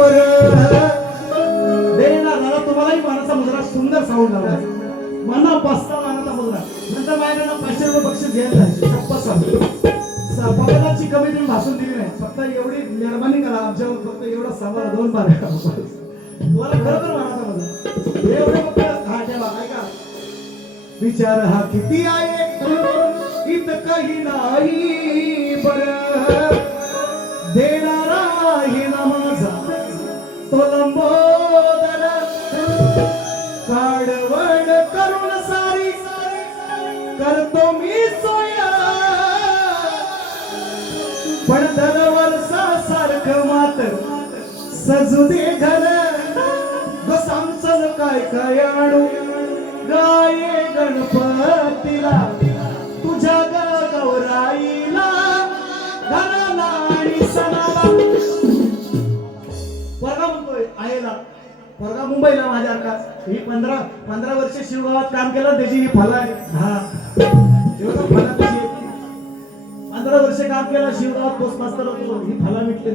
बर देणार तुम्हालाही मानाचा मुद्रा सुंदर साऊंड लावला मना बसता मानाचा मुद्रा नंतर माझ्याकडनं 500 रुपये बक्षीस घ्यायला पगाराची कमी तुम्ही भाषण दिली नाही फक्त एवढी मेहरबानी करा आमच्यावर फक्त एवढा सांभाळा 2 बार तुम्हाला खरोखर मानाचा मुद्रा एवढे फक्त हा ठेवा ऐका विचार हा किती आहे इतकंही नाही बरं देणारा आहे ना माझा तो लंबोदर काढवण करून सारी करतो मी सोया पण दरवर्षा सारखं मात्र सजू दे घर बसांचं काय काय आणू गाये गणपतीला तुझ्या गौराईला घराला आणि सणाला वर्गा म्हणतोय आईला वर्गा मुंबईला माझ्या ही 15 वर्ष शिवगावात काम केलं त्याची ही फल आहे हा एवढं फल त्याची 15 वर्ष काम केलं शिवगावात पोस्ट मास्तर होतो ही फला मिटली